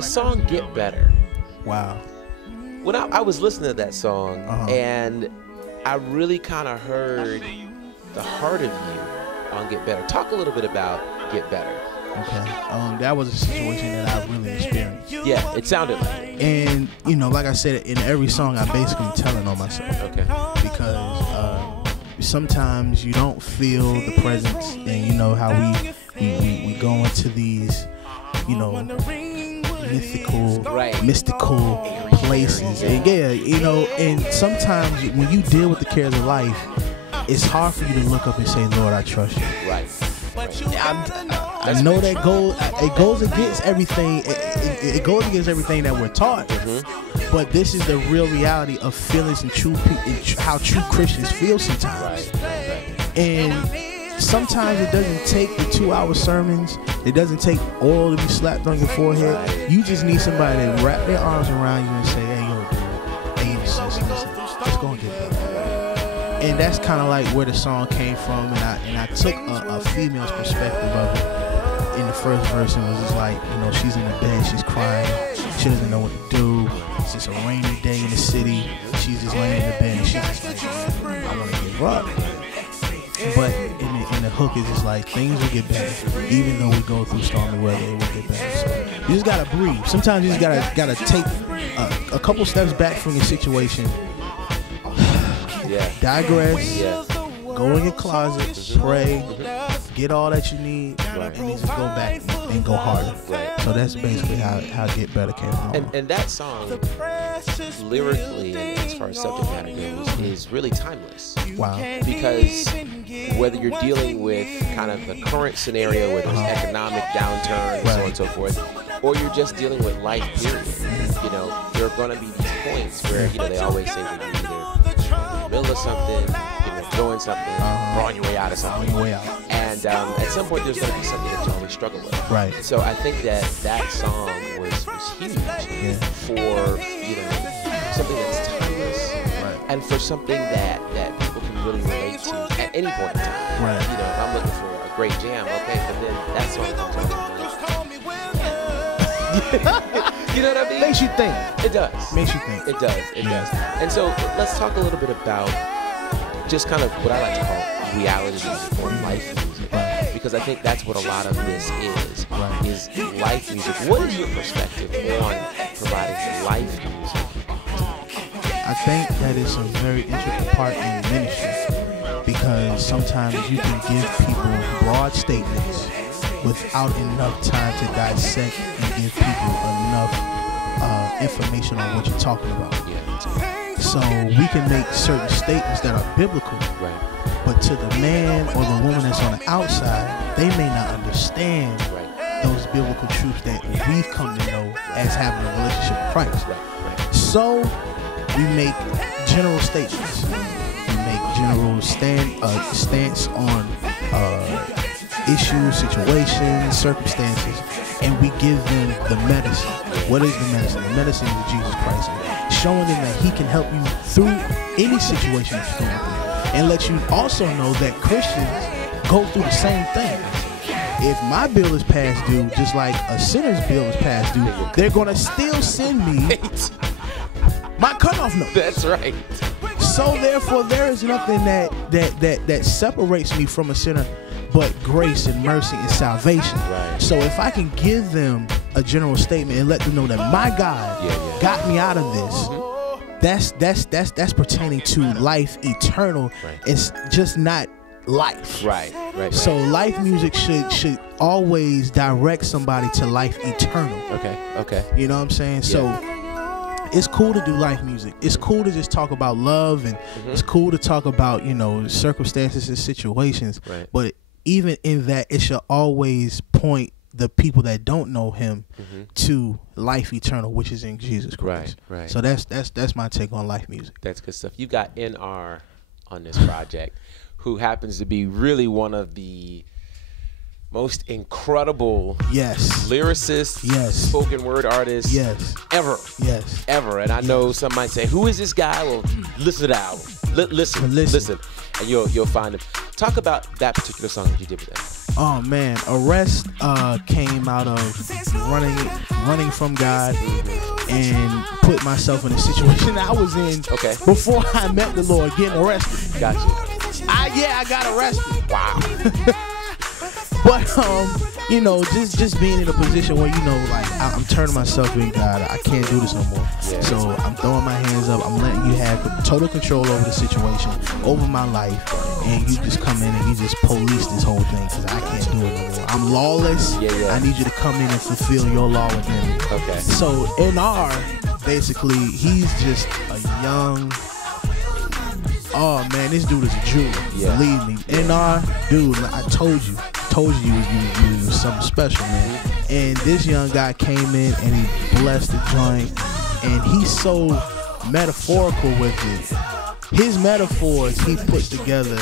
the song Get Better. Wow. When I was listening to that song, and I really kind of heard the heart of you on Get Better. Talk a little bit about Get Better. Okay. That was a situation that I really experienced. Yeah, it sounded like it. And, you know, like I said, in every song, I'm basically telling on myself. Okay. Because sometimes you don't feel the presence, and you know how we go into these, you know, mystical places. And yeah, you know, and sometimes when you deal with the cares of life, it's hard for you to look up and say, Lord, I trust you. Right. I know that it goes against everything. It goes against everything that we're taught. But this is the real reality of feelings and how true Christians feel sometimes. And sometimes it doesn't take the 2-hour sermons. It doesn't take oil to be slapped on your forehead. You just need somebody to wrap their arms around you and say, hey, yo, dude, hey, listen, let's go and get better. And that's kind of like where the song came from, and I took a female's perspective of it in the first verse, and was just like, you know, she's in the bed, she's crying, she doesn't know what to do. It's just a rainy day in the city. She's just laying in the bed, and she's just like, I want to give up. But in the hook is just like, things will get better, even though we go through stormy weather, it will get better. So you just gotta breathe. Sometimes you just gotta take a couple steps back from your situation. Digress, go in your closet, pray, get all that you need, and then just go back and go harder. So that's basically how Get Better came from. And that song, lyrically and as far as subject matter goes, is really timeless. Wow. Because whether you're dealing with kind of the current scenario where there's economic downturn and so on and so forth, or you're just dealing with life period, you know, there are going to be these points where, you know, they always say that you're either in the middle of something, you know, doing something, or on your way out of something. And at some point there's going to be something that you always struggle with. Right. So I think that song was huge for, you know, something that's timeless, and for something that people can really relate to at any point in time. Right. You know, if I'm looking for a great jam, okay, but then that song comes on. You know what I mean? Makes you think. It does. Makes you think. It does. It does. And so let's talk a little bit about just kind of what I like to call reality music or life music, because I think that's what a lot of this is life music. What is your perspective on providing life music? I think that is a very integral part in ministry, because sometimes you can give people broad statements without enough time to dissect and give people enough information on what you're talking about. So we can make certain statements that are biblical, but to the man or the woman that's on the outside, they may not understand those biblical truths that we've come to know as having a relationship with Christ. So we make general statements. We make general stance on issues, situations, circumstances, and we give them the medicine. What is the medicine? The medicine is Jesus Christ. Showing them that he can help you through any situation that you're going through. And let you also know that Christians go through the same thing. If my bill is past due, just like a sinner's bill is past due, they're going to still send me my cutoff number. That's right. So therefore, there is nothing that separates me from a sinner but grace and mercy and salvation. So if I can give them a general statement and let them know that my God got me out of this, that's pertaining to life eternal. It's just not life. Right. So life music should always direct somebody to life eternal. Okay. You know what I'm saying? So it's cool to do life music. It's cool to just talk about love, and it's cool to talk about, you know, circumstances and situations. But even in that, it should always point the people that don't know him to life eternal, which is in Jesus Christ. Right. So that's my take on life music. That's good stuff. You've got NR on this project, who happens to be really one of the most incredible lyricists, spoken word artists ever. And I know some might say, who is this guy? Well, listen to the album. Listen. And you'll find him. Talk about that particular song that you did with Oh man, arrest came out of running from God and put myself in a situation I was in before I met the Lord, getting arrested. Gotcha. I got arrested. Wow. But you know, just being in a position where, you know, like I'm turning myself in, God, I can't do this no more. Yeah. So I'm throwing my hands up. I'm letting you have total control over the situation, over my life, and you just come in and you just police this whole thing because I can't do it no more. I'm lawless. I need you to come in and fulfill your law within me. Okay. So NR, basically, he's just a young. Oh man, this dude is a Jew. Yeah. Believe me, NR, dude. I told you was something special, man. And this young guy came in and he blessed the joint, and he's so metaphorical with it. His metaphors he puts together.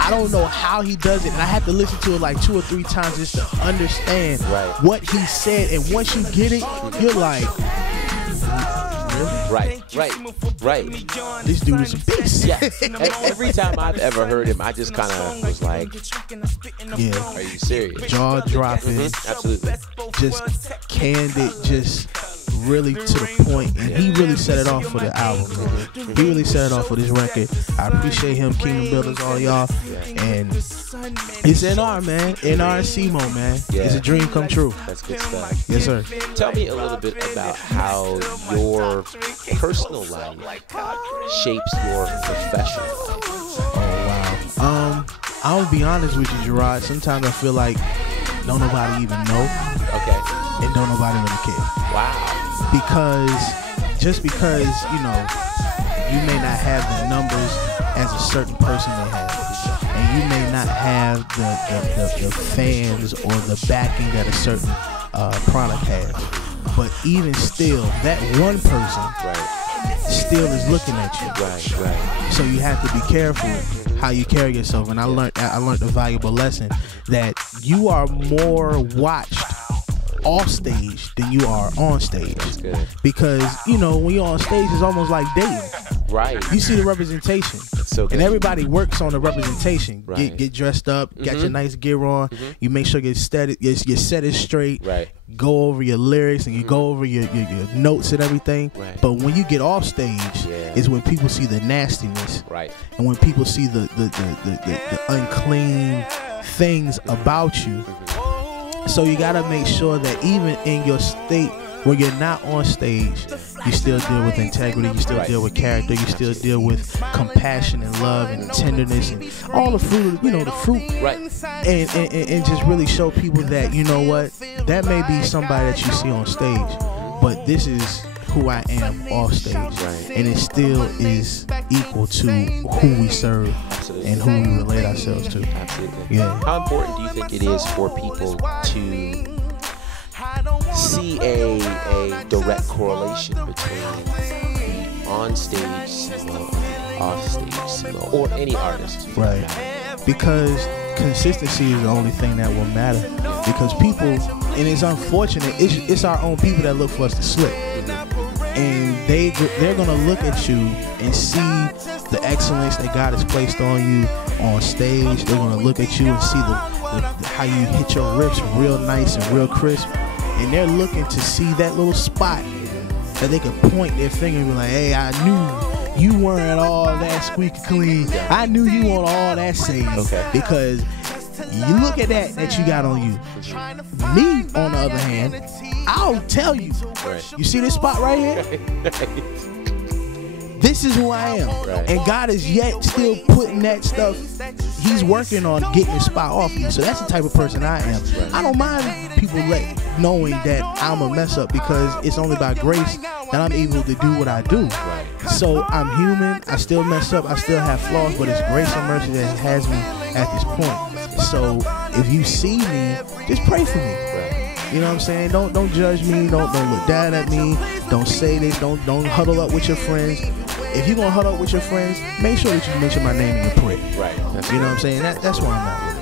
I don't know how he does it, and I had to listen to it like 2 or 3 times just to understand what he said. And once you get it, you're like, right. This dude is a beast. Yeah. Every time I've ever heard him, I just kind of was like, yeah. Are you serious? Jaw dropping. Absolutely. Just candid, just really to the point, and he really set it off for the album, man. He really set it off for this record. I appreciate him, Kingdom Builders, all y'all. And it's NR, man. NR and CMO, man. Yeah. It's a dream come true. That's good stuff. Yes, sir. Tell me a little bit about how your personal life shapes your professional life. Oh, wow. I'll be honest with you, Gerard. Sometimes I feel like don't nobody even know. Okay. And don't nobody really care. Wow. Just because, you know, you may not have the numbers as a certain person may have, and you may not have the fans or the backing that a certain product has, but even still, that one person still is looking at you. Right. So you have to be careful how you carry yourself. And I learned a valuable lesson that you are more watched off stage than you are on stage. Because, you know, when you're on stage, it's almost like dating. Right. You see the representation. So good. And everybody works on the representation. Get dressed up, got your nice gear on, you make sure your set is straight, go over your lyrics and you go over your notes and everything. But when you get off stage is when people see the nastiness. And when people see the unclean things about you. So you gotta make sure that even in your state where you're not on stage, you still deal with integrity, you still deal with character, you still deal with compassion and love and tenderness and all the fruit, you know, the fruit. And just really show people that, you know what, that may be somebody that you see on stage, but this is who I am off stage. And it still is equal to who we serve and who we relate ourselves to. Yeah. How important do you think it is for people to see a direct correlation between the on-stage CMO and off-stage CMO, or any artist? Because consistency is the only thing that will matter. Because people, and it's unfortunate, it's our own people that look for us to slip. And they're gonna look at you and see the excellence that God has placed on you on stage. They're gonna look at you and see how you hit your riffs real nice and real crisp. And they're looking to see that little spot that they can point their finger and be like, hey, I knew you weren't all that squeaky clean. I knew you weren't all that safe. Because you look at that you got on you. Me, on the other hand, I'll tell you. You see this spot right here? This is who I am. And God is yet still putting that stuff. He's working on getting the spot off you. So that's the type of person I am. I don't mind people knowing that I'm a mess up, because it's only by grace that I'm able to do what I do. So I'm human. I still mess up. I still have flaws, but it's grace and mercy that has me at this point. So if you see me, just pray for me. You know what I'm saying? Don't judge me. Don't look down at me. Don't say this. Don't huddle up with your friends. If you're gonna huddle up with your friends, make sure that you mention my name in your prayer. You know what I'm saying? That's where I'm at with it.